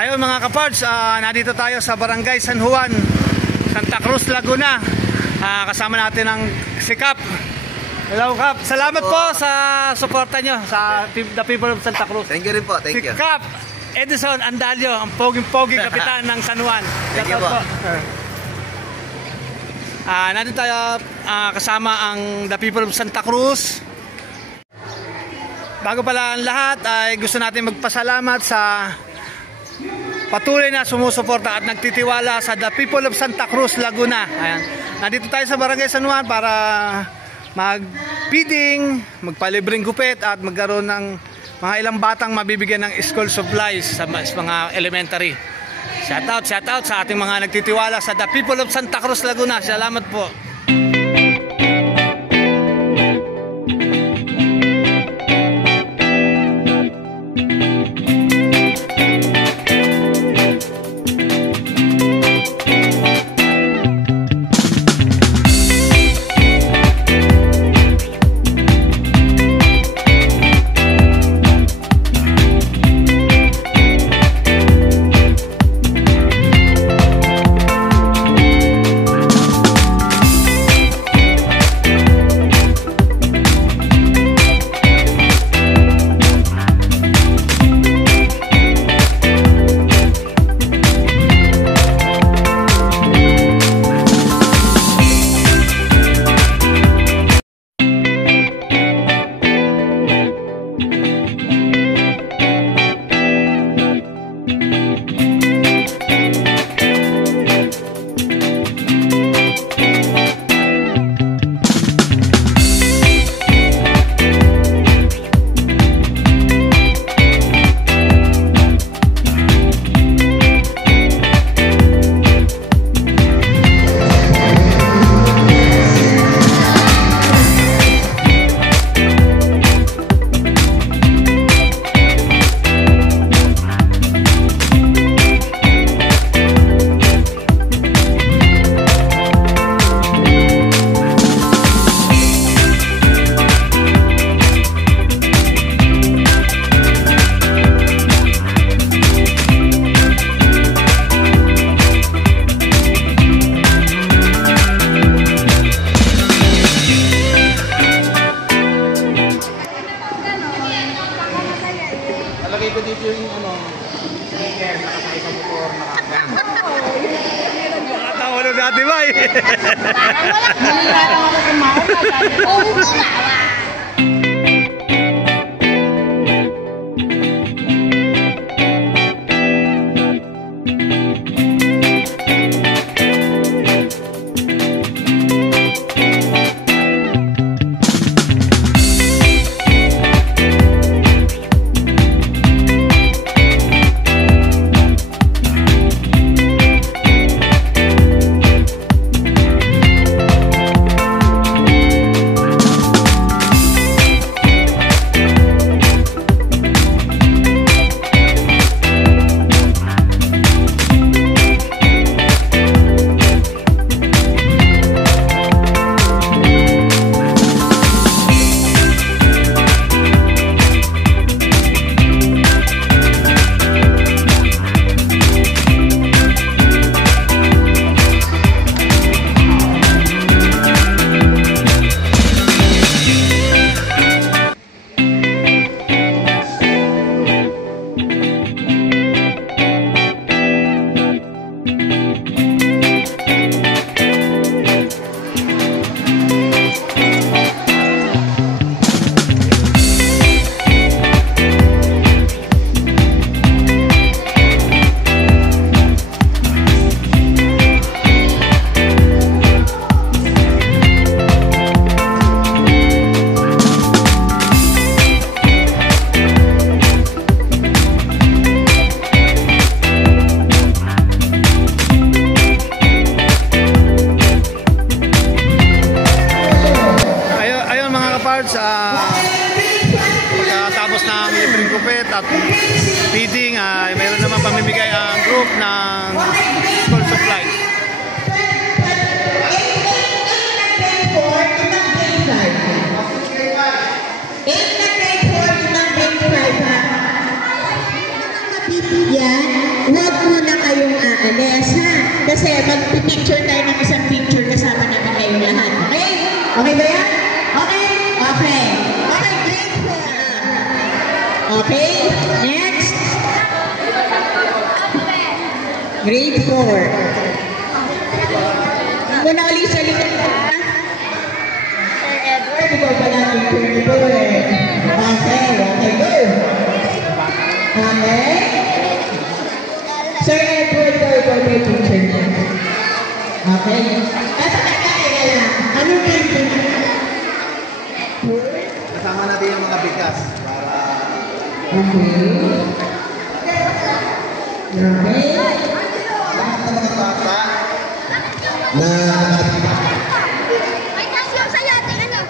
Ayun mga kapards, nandito tayo sa Barangay San Juan, Santa Cruz, Laguna. Kasama natin ang si Kap. Hello Kap, salamat po sa suporta nyo sa the people of Santa Cruz. Thank you rin po, thank you. Si Kap Edison Andalio, ang poging-pogi kapitan ng San Juan. Thank you po. Nandito tayo kasama ang the people of Santa Cruz. Bago pala ang lahat ay gusto natin magpasalamat sa patuloy na sumusuporta at nagtitiwala sa the people of Santa Cruz, Laguna. Ayan. Nandito tayo sa Barangay San Juan para mag-feeding, magpalibreng gupit at magkaroon ng mga ilang batang mabibigyan ng school supplies sa mga elementary. Shout out sa ating mga nagtitiwala sa the people of Santa Cruz, Laguna. Salamat po. Lagay ko dito yung speaker, nakasakay sa motor, Nakatawa na si Ate May. Parang ako kumawa. Pagkatapos ng libreng gupit at feeding, mayroon naman pamimigay ang group ng school supplies. Yan, huwag muna kayong aalis, ha? Kasi mag-picture tayo ng isang picture kasama namin kayong lahat. Okay? Okay ba yan? Okay? Okay. Okay, grade 4. Okay, next. Grade 4. Muna ulit sa likod, ha? Sir Edward, ikaw pa lang yung picture eh. Okay, okay, go. Okay. Sir Edward, go yung picture niya. Okay. Teka lang. Anong picture? Kasama natin yung mga bigas para Okay. Okay. lahat ng mga bata na May kasya sa'yo, tingnan nyo.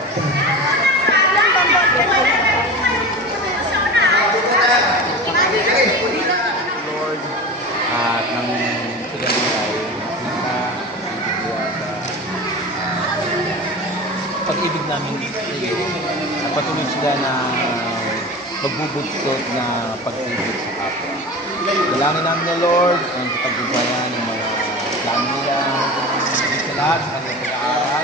Lord at ng sila nila ay nakita sa pag-ibig namin sa iyo at patuloy sila na magbubugtot na pag-ibig sa kapwa. Dalangin namin na Lord ang pagbubayan ng mga plano nila sa lahat sa kanilang pag-aaral